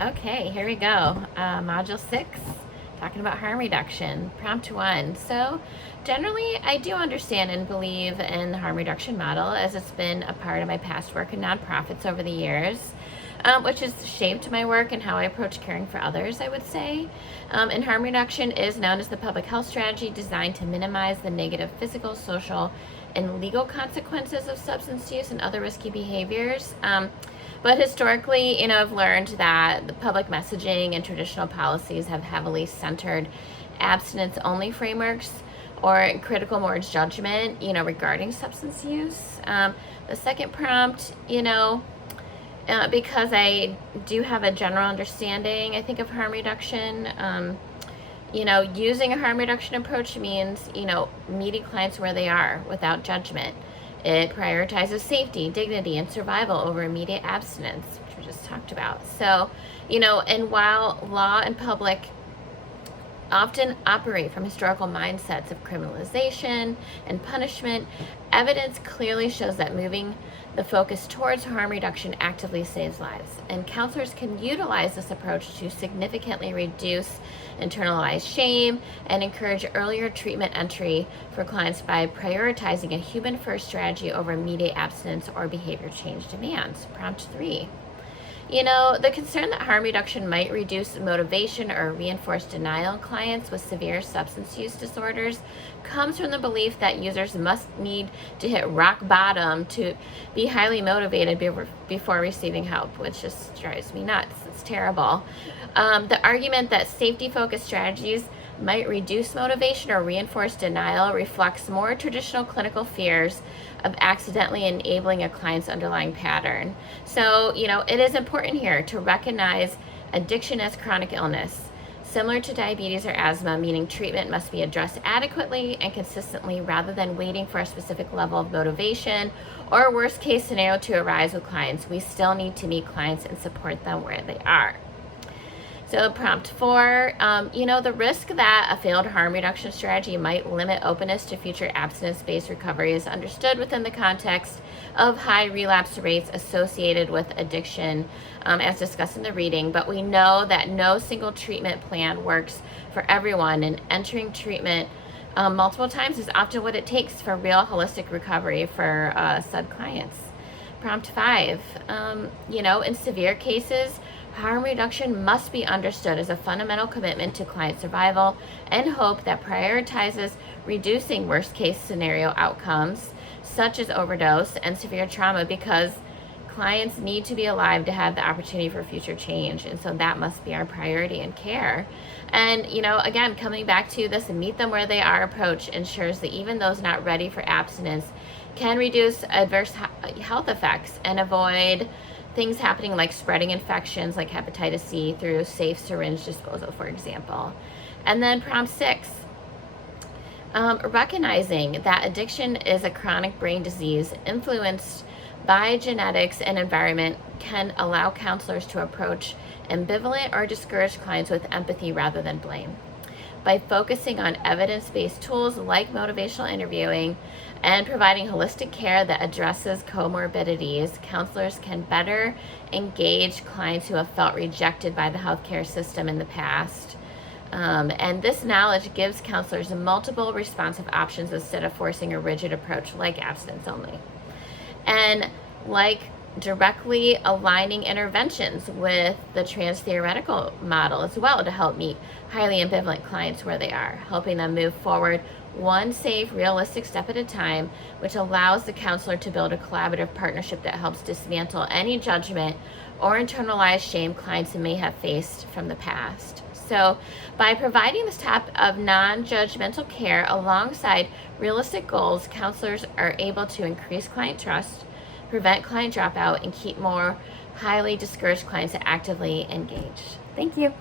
Okay, here we go. Module 6, talking about harm reduction. Prompt 1. So, generally, I do understand and believe in the harm reduction model as it's been a part of my past work in nonprofits over the years, which has shaped my work and how I approach caring for others, I would say. And harm reduction is known as the public health strategy designed to minimize the negative physical, social, and legal consequences of substance use and other risky behaviors. But historically, I've learned that the public messaging and traditional policies have heavily centered abstinence-only frameworks or critical moral judgment, regarding substance use. The second prompt, because I do have a general understanding, I think, of harm reduction. Using a harm reduction approach means, meeting clients where they are without judgment. It prioritizes safety, dignity, and survival over immediate abstinence, which we just talked about. So, and while law and public often operate from historical mindsets of criminalization and punishment, evidence clearly shows that moving the focus towards harm reduction actively saves lives. And counselors can utilize this approach to significantly reduce internalized shame and encourage earlier treatment entry for clients by prioritizing a human-first strategy over immediate abstinence or behavior change demands. Prompt 3. The concern that harm reduction might reduce motivation or reinforce denial in clients with severe substance use disorders comes from the belief that users must need to hit rock bottom to be highly motivated before receiving help, which just drives me nuts. It's terrible. The argument that safety-focused strategies might reduce motivation or reinforce denial reflects more traditional clinical fears of accidentally enabling a client's underlying pattern. So, it is important here to recognize addiction as chronic illness, similar to diabetes or asthma, meaning treatment must be addressed adequately and consistently rather than waiting for a specific level of motivation or worst case scenario to arise with clients. We still need to meet clients and support them where they are. So prompt 4, the risk that a failed harm reduction strategy might limit openness to future abstinence-based recovery is understood within the context of high relapse rates associated with addiction, as discussed in the reading. But we know that no single treatment plan works for everyone, and entering treatment multiple times is often what it takes for real holistic recovery for said clients. Prompt 5, in severe cases, harm reduction must be understood as a fundamental commitment to client survival and hope that prioritizes reducing worst case scenario outcomes such as overdose and severe trauma, because clients need to be alive to have the opportunity for future change. And so that must be our priority in care. And, again, coming back to this meet them where they are approach ensures that even those not ready for abstinence can reduce adverse health effects and avoid things happening like spreading infections like hepatitis C through safe syringe disposal, for example. And then prompt 6, recognizing that addiction is a chronic brain disease influenced by genetics and environment can allow counselors to approach ambivalent or discouraged clients with empathy rather than blame. By focusing on evidence-based tools like motivational interviewing and providing holistic care that addresses comorbidities, counselors can better engage clients who have felt rejected by the healthcare system in the past. And this knowledge gives counselors multiple responsive options instead of forcing a rigid approach like abstinence only. And like directly aligning interventions with the trans-theoretical model as well to help meet highly ambivalent clients where they are, helping them move forward one safe, realistic step at a time, which allows the counselor to build a collaborative partnership that helps dismantle any judgment or internalized shame clients may have faced from the past. So by providing this type of non-judgmental care alongside realistic goals, counselors are able to increase client trust, prevent client dropout, and keep more highly discouraged clients actively engaged. Thank you.